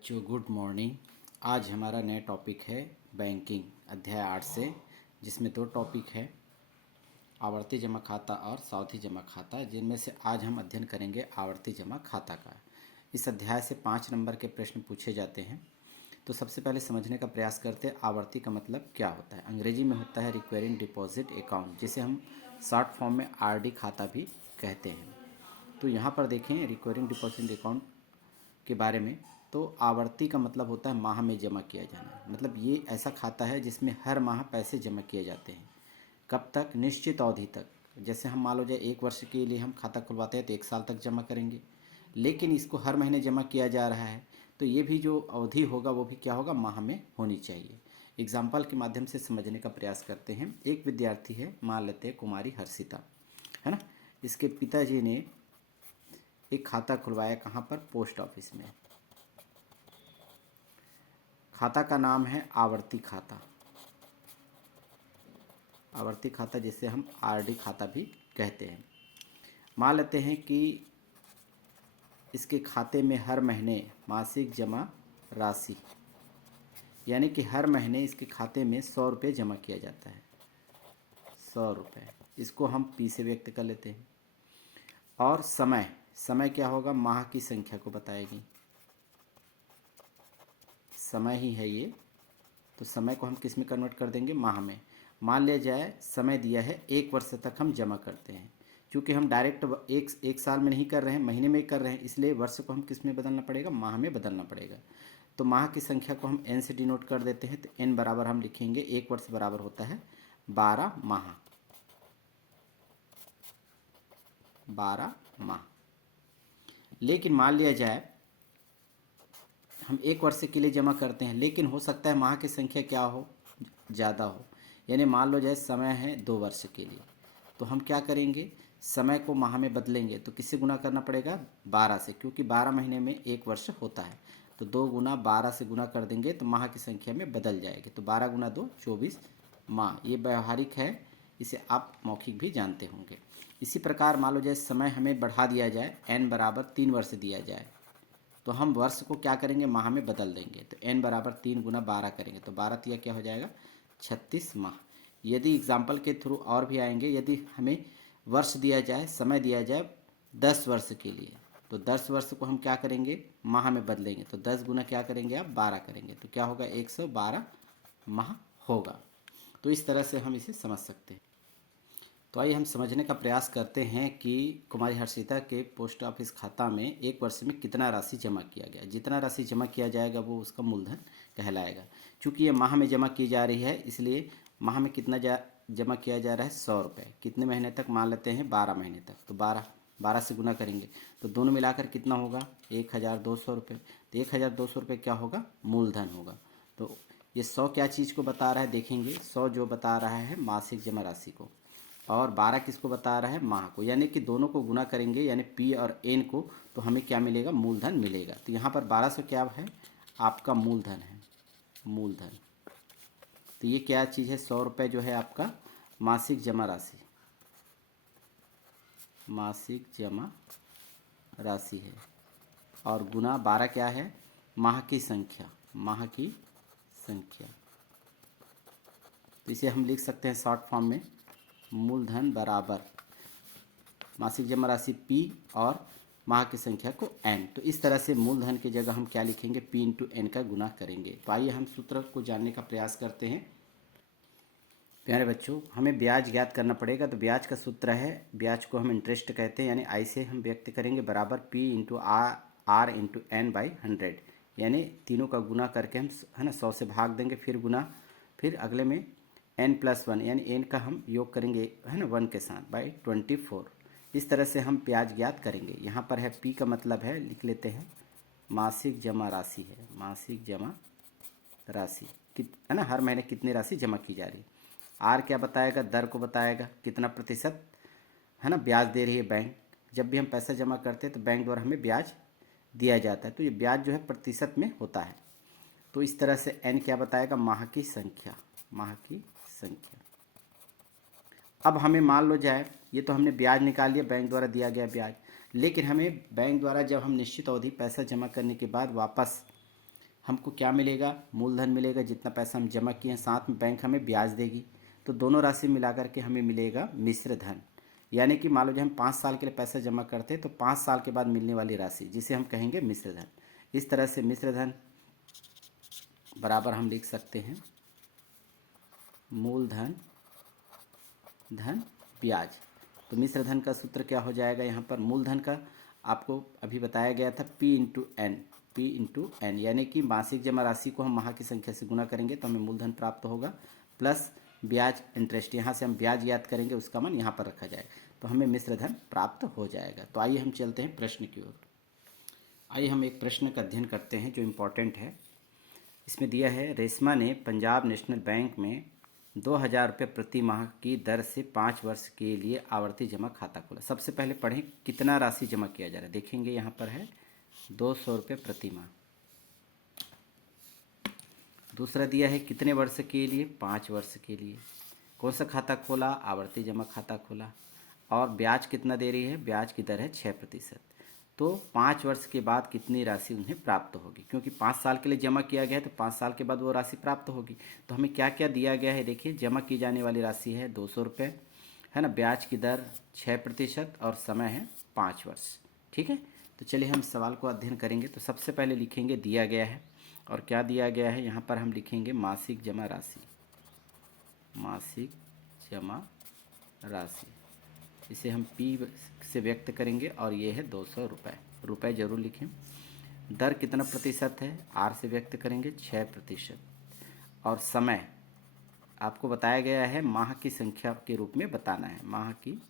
बच्चों good morning. आज हमारा नया टॉपिक है बैंकिंग अध्याय 8 से, जिसमें दो टॉपिक है आवर्ती जमा खाता और सावधि जमा खाता, जिनमें से आज हम अध्ययन करेंगे आवर्ती जमा खाता का। इस अध्याय से 5 नंबर के प्रश्न पूछे जाते हैं। तो सबसे पहले समझने का प्रयास करते हैं आवर्ती का मतलब क्या होता है। अंग्रेजी में होता है रिकरिंग डिपॉजिट अकाउंट, जिसे हम शॉर्ट फॉर्म में आरडी खाता भी कहते हैं। तो यहाँ पर देखें रिकरिंग डिपॉजिट अकाउंट के बारे में। तो आवर्ती का मतलब होता है माह में जमा किया जाना, मतलब ये ऐसा खाता है जिसमें हर माह पैसे जमा किए जाते हैं। कब तक? निश्चित अवधि तक। जैसे हम मान लो जाए 1 वर्ष के लिए हम खाता खुलवाते हैं तो 1 साल तक जमा करेंगे, लेकिन इसको हर महीने जमा किया जा रहा है तो ये भी जो अवधि होगा वो भी क्या होगा, माह में होनी चाहिए। एग्जाम्पल के माध्यम से समझने का प्रयास करते हैं। एक विद्यार्थी है, मान लेते हैं कुमारी हर्षिता, है ना। इसके पिताजी ने एक खाता खुलवाया, कहाँ पर? पोस्ट ऑफिस में। खाता का नाम है आवर्ती खाता। आवर्ती खाता जिसे हम आरडी खाता भी कहते हैं। मान लेते हैं कि इसके खाते में हर महीने मासिक जमा राशि, यानी कि हर महीने इसके खाते में 100 रुपये जमा किया जाता है। 100 रुपये, इसको हम पी से व्यक्त कर लेते हैं। और समय क्या होगा? माह की संख्या को बताएगी। समय ही है ये, तो समय को हम किस में कन्वर्ट कर देंगे? माह में। मान लिया जाए समय दिया है 1 वर्ष तक हम जमा करते हैं। क्योंकि हम डायरेक्ट एक साल में नहीं कर रहे हैं, महीने में कर रहे हैं, इसलिए वर्ष को हम किस में बदलना पड़ेगा? माह में बदलना पड़ेगा। तो माह की संख्या को हम n से डिनोट कर देते हैं। तो n बराबर हम लिखेंगे 1 वर्ष बराबर होता है 12 माह। 12 माह। लेकिन मान लिया जाए हम 1 वर्ष के लिए जमा करते हैं, लेकिन हो सकता है माह की संख्या क्या हो? ज़्यादा हो। यानी मान लो जाए समय है 2 वर्ष के लिए, तो हम क्या करेंगे? समय को माह में बदलेंगे तो किससे गुना करना पड़ेगा? 12 से, क्योंकि 12 महीने में 1 वर्ष होता है। तो 2 गुना 12 से गुना कर देंगे तो माह की संख्या में बदल जाएगी। तो 12 गुना 2 24 माह। ये व्यवहारिक है, इसे आप मौखिक भी जानते होंगे। इसी प्रकार मान लो जाए समय हमें बढ़ा दिया जाए, n बराबर 3 वर्ष दिया जाए, तो हम वर्ष को क्या करेंगे? माह में बदल देंगे। तो n बराबर 3 गुना 12 करेंगे तो 12 तिया क्या हो जाएगा? 36 माह। यदि एग्जाम्पल के थ्रू और भी आएंगे, यदि हमें वर्ष दिया जाए, समय दिया जाए 10 वर्ष के लिए, तो 10 वर्ष को हम क्या करेंगे? माह में बदलेंगे। तो 10 गुना क्या करेंगे? आप 12 करेंगे तो क्या होगा? 112 माह होगा। तो इस तरह से हम इसे समझ सकते हैं। तो आइए हम समझने का प्रयास करते हैं कि कुमारी हर्षिता के पोस्ट ऑफिस खाता में 1 वर्ष में कितना राशि जमा किया गया। जितना राशि जमा किया जाएगा वो उसका मूलधन कहलाएगा। चूँकि ये माह में जमा की जा रही है, इसलिए माह में कितना जमा किया जा रहा है? 100 रुपये। कितने महीने तक? मान लेते हैं 12 महीने तक। तो 12 से गुना करेंगे तो दोनों मिलाकर कितना होगा? 1200 रुपये। तो 1200 रुपये क्या होगा? मूलधन होगा। तो ये 100 क्या चीज़ को बता रहा है? देखेंगे 100 जो बता रहा है मासिक जमा राशि को, और 12 किसको बता रहा है? माह को। यानी कि दोनों को गुना करेंगे, यानी P और N को, तो हमें क्या मिलेगा? मूलधन मिलेगा। तो यहाँ पर 1200 क्या है? आपका मूलधन है, मूलधन। तो ये क्या चीज़ है? 100 रुपये जो है आपका मासिक जमा राशि, मासिक जमा राशि है। और गुना 12 क्या है? माह की संख्या, माह की संख्या। तो इसे हम लिख सकते हैं शॉर्ट फॉर्म में, मूलधन बराबर मासिक जमा राशि P और माह की संख्या को N। तो इस तरह से मूलधन की जगह हम क्या लिखेंगे? P इंटू N का गुना करेंगे। तो आइए हम सूत्र को जानने का प्रयास करते हैं। प्यारे बच्चों, हमें ब्याज ज्ञात करना पड़ेगा। तो ब्याज का सूत्र है, ब्याज को हम इंटरेस्ट कहते हैं, यानी I से हम व्यक्त करेंगे बराबर P into R into N by 100। यानी तीनों का गुना करके हम, है ना, 100 से भाग देंगे, फिर गुना, फिर अगले में n+1 यानी n का हम योग करेंगे, है ना, 1 के साथ, बाई 24। इस तरह से हम ब्याज ज्ञात करेंगे। यहाँ पर है P का मतलब है, लिख लेते हैं, मासिक जमा राशि है। मासिक जमा राशि है ना, हर महीने कितनी राशि जमा की जा रही है। R क्या बताएगा? दर को बताएगा, कितना प्रतिशत, है ना, ब्याज दे रही है बैंक। जब भी हम पैसा जमा करते हैं तो बैंक द्वारा हमें ब्याज दिया जाता है, तो ये ब्याज जो है प्रतिशत में होता है। तो इस तरह से N क्या बताएगा? माह की संख्या, माह की संख्या। अब हमें मान लो जाए, ये तो हमने ब्याज निकाल लिया, बैंक द्वारा दिया गया ब्याज, लेकिन हमें बैंक द्वारा जब हम निश्चित अवधि पैसा जमा करने के बाद वापस हमको क्या मिलेगा, मूलधन मिलेगा जितना पैसा हम जमा किए हैं, साथ में बैंक हमें ब्याज देगी, तो दोनों राशि मिला करके हमें मिलेगा मिश्र धन। यानी कि मान लो जब हम 5 साल के लिए पैसा जमा करते हैं तो 5 साल के बाद मिलने वाली राशि जिसे हम कहेंगे मिश्र धन। इस तरह से मिश्र धन बराबर हम लिख सकते हैं मूलधन धन ब्याज। तो मिश्र धन का सूत्र क्या हो जाएगा, यहाँ पर मूलधन का आपको अभी बताया गया था P इंटू एन, यानी कि मासिक जमा राशि को हम माह की संख्या से गुना करेंगे तो हमें मूलधन प्राप्त होगा, प्लस ब्याज इंटरेस्ट, यहाँ से हम ब्याज याद करेंगे उसका मान यहाँ पर रखा जाएगा तो हमें मिश्र धन प्राप्त हो जाएगा। तो आइए हम चलते हैं प्रश्न की ओर। आइए हम एक प्रश्न का अध्ययन करते हैं जो इम्पोर्टेंट है। इसमें दिया है, रेशमा ने पंजाब नेशनल बैंक में 2,000 रुपये प्रति माह की दर से 5 वर्ष के लिए आवर्ती जमा खाता खोला। सबसे पहले पढ़ें कितना राशि जमा किया जा रहा है। देखेंगे यहाँ पर है 200 रुपये प्रति माह। दूसरा दिया है कितने वर्ष के लिए, 5 वर्ष के लिए। कौन सा खाता खोला, आवर्ती जमा खाता खोला। और ब्याज कितना दे रही है, ब्याज की दर है 6%। तो 5 वर्ष के बाद कितनी राशि उन्हें प्राप्त होगी, क्योंकि 5 साल के लिए जमा किया गया है तो 5 साल के बाद वो राशि प्राप्त होगी। तो हमें क्या क्या दिया गया है, देखिए जमा की जाने वाली राशि है 200 रुपये, है ना, ब्याज की दर 6% और समय है 5 वर्ष। ठीक है, तो चलिए हम सवाल को अध्ययन करेंगे। तो सबसे पहले लिखेंगे दिया गया है, और क्या दिया गया है यहाँ पर हम लिखेंगे मासिक जमा राशि, मासिक जमा राशि, इसे हम P से व्यक्त करेंगे और ये है 200 रुपये। रुपये जरूर लिखें। दर कितना प्रतिशत है, R से व्यक्त करेंगे 6%। और समय आपको बताया गया है माह की संख्या के रूप में बताना है, माह की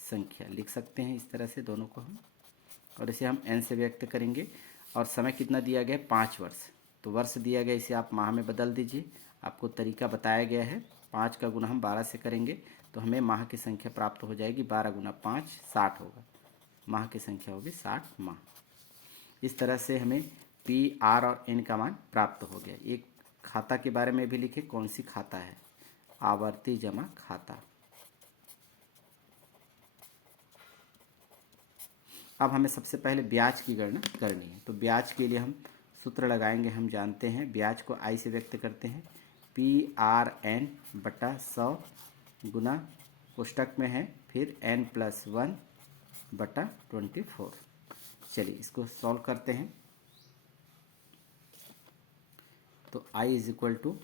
संख्या लिख सकते हैं इस तरह से दोनों को हम, और इसे हम N से व्यक्त करेंगे। और समय कितना दिया गया है, 5 वर्ष। तो वर्ष दिया गया, इसे आप माह में बदल दीजिए, आपको तरीका बताया गया है। 5 का गुना हम 12 से करेंगे तो हमें माह की संख्या प्राप्त हो जाएगी। 12 गुना 5 60 होगा, माह की संख्या होगी 60 माह। इस तरह से हमें P, R और N का मान प्राप्त हो गया। एक खाता के बारे में भी लिखे, कौन सी खाता है, आवर्ती जमा खाता। अब हमें सबसे पहले ब्याज की गणना करनी है। तो ब्याज के लिए हम सूत्र लगाएंगे, हम जानते हैं ब्याज को I से व्यक्त करते हैं PRN बटा 100 गुना कोष्टक में है फिर N+1 बटा 24। चलिए इसको सॉल्व करते हैं। तो I is equal to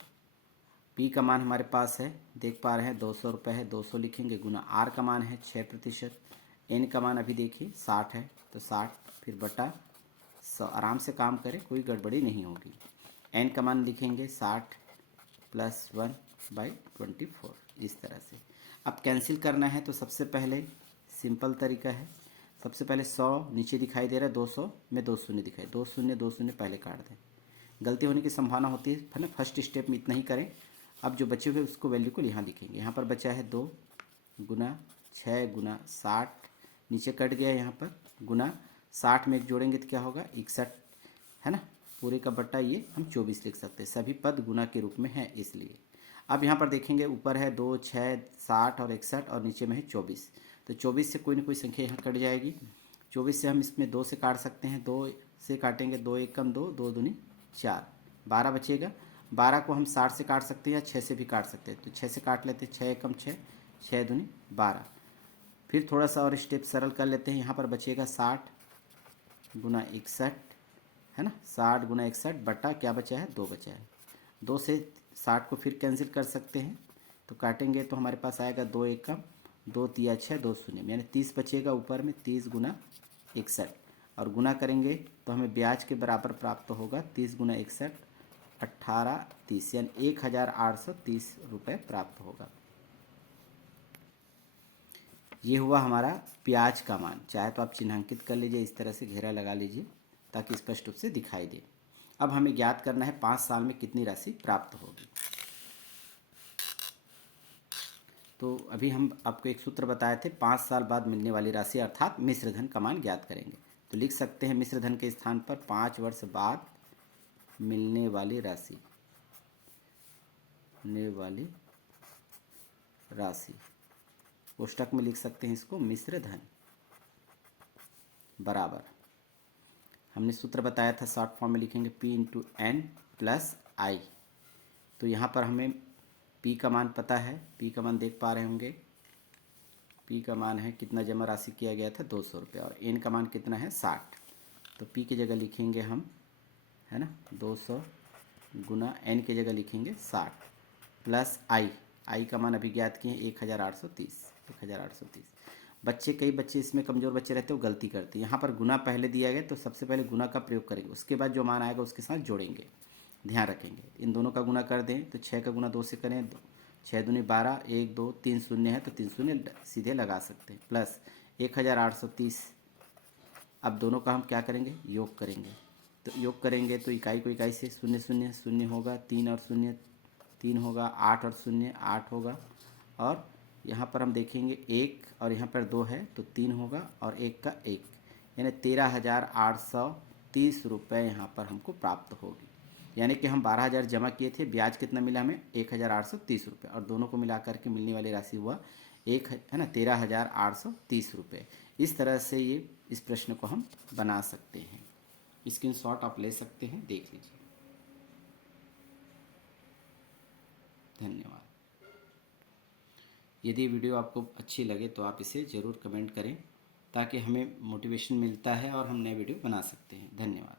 P का मान हमारे पास है, देख पा रहे हैं 200 रुपये है, 200 लिखेंगे, गुना R का मान है 6%, N का मान अभी देखिए 60 है तो 60 फिर बटा 100। आराम से काम करें, कोई गड़बड़ी नहीं होगी। N का मान लिखेंगे 60 + 1/24, इस तरह से। अब कैंसिल करना है तो सबसे पहले सिंपल तरीका है, सबसे पहले 100 नीचे दिखाई दे रहा है, 200 में 2 शून्य दिखाई, 2 शून्य 2 शून्य पहले काट दें, गलती होने की संभावना होती है ना। फर्स्ट स्टेप में इतना ही करें। अब जो बचे हुए उसको वैल्यू को यहाँ लिखेंगे। यहाँ पर बचा है 2 गुना 6 गुना 60, नीचे कट गया यहाँ पर, गुना 60 में एक जोड़ेंगे तो क्या होगा 61, है ना, पूरे का बट्टा ये हम 24 लिख सकते हैं, सभी पद गुना के रूप में है इसलिए। अब यहाँ पर देखेंगे ऊपर है 2, 6, 60 और 61 और नीचे में है 24, तो 24 से कोई ना कोई संख्या यहाँ कट जाएगी। 24 से हम इसमें 2 से काट सकते हैं, 2 से काटेंगे, 2 1 कम 2, 2 दूनी 4, 12 बचेगा। 12 को हम 60 से काट सकते हैं या 6 से भी काट सकते हैं, तो 6 से काट लेते हैं, 6 1 6, 6 दूनी 12। फिर थोड़ा सा और स्टेप सरल कर लेते हैं, यहाँ पर बचेगा 60 गुना 61, है ना, 60 गुना 61 बटा क्या बचा है 2 बचा है। 2 से 60 को फिर कैंसिल कर सकते हैं, तो काटेंगे तो हमारे पास आएगा 2 1 कम 2 3 6 2 शून्य, यानी 30 बचेगा ऊपर में, 30 गुना 61 और गुना करेंगे तो हमें ब्याज के बराबर प्राप्त होगा 30 गुना 61 18 30, यानी 1830 रुपये प्राप्त होगा। ये हुआ हमारा ब्याज का मान। चाहे तो आप चिन्हांकित कर लीजिए, इस तरह से घेरा लगा लीजिए ताकि स्पष्ट रूप से दिखाई दे। अब हमें ज्ञात करना है 5 साल में कितनी राशि प्राप्त होगी। तो अभी हम आपको एक सूत्र बताए थे, 5 साल बाद मिलने वाली राशि अर्थात मिश्रधन का मान ज्ञात करेंगे। तो लिख सकते हैं मिश्रधन के स्थान पर 5 वर्ष बाद मिलने वाली राशि, कोष्टक में लिख सकते हैं इसको मिश्रधन बराबर हमने सूत्र बताया था, शॉर्ट फॉर्म में लिखेंगे P इंटू एन प्लस आई। तो यहाँ पर हमें P का मान पता है, P का मान देख पा रहे होंगे, P का मान है कितना जमा राशि किया गया था 200 रुपये, और N का मान कितना है 60। तो P की जगह लिखेंगे हम, है ना, 200 गुना N की जगह लिखेंगे 60 प्लस आई का मान अभी ज्ञात किए 1830। कई बच्चे इसमें कमज़ोर बच्चे रहते हैं, वो गलती करते हैं। यहाँ पर गुना पहले दिया गया तो सबसे पहले गुना का प्रयोग करेंगे, उसके बाद जो मान आएगा उसके साथ जोड़ेंगे, ध्यान रखेंगे। इन दोनों का गुना कर दें तो 6 का गुना 2 से करें, 6 दूनी 12, 1 2 3 शून्य है तो 3 शून्य सीधे लगा सकते हैं, प्लस 1830। अब दोनों का हम क्या करेंगे, योग करेंगे। तो योग करेंगे तो इकाई को इकाई से शून्य शून्य शून्य होगा, 3 और शून्य 3 होगा, 8 और शून्य 8 होगा, और यहाँ पर हम देखेंगे 1 और यहाँ पर 2 है तो 3 होगा, और 1 का 1, यानी 13,830 रुपये यहाँ पर हमको प्राप्त होगी। यानी कि हम 12,000 जमा किए थे, ब्याज कितना मिला हमें 1,830 रुपये, और दोनों को मिला करके मिलने वाली राशि हुआ एक है ना 13,830 रुपये। इस तरह से ये इस प्रश्न को हम बना सकते हैं। स्क्रीनशॉट आप ले सकते हैं, देख लीजिए। धन्यवाद। यदि वीडियो आपको अच्छी लगे तो आप इसे ज़रूर कमेंट करें, ताकि हमें मोटिवेशन मिलता है और हम नए वीडियो बना सकते हैं। धन्यवाद।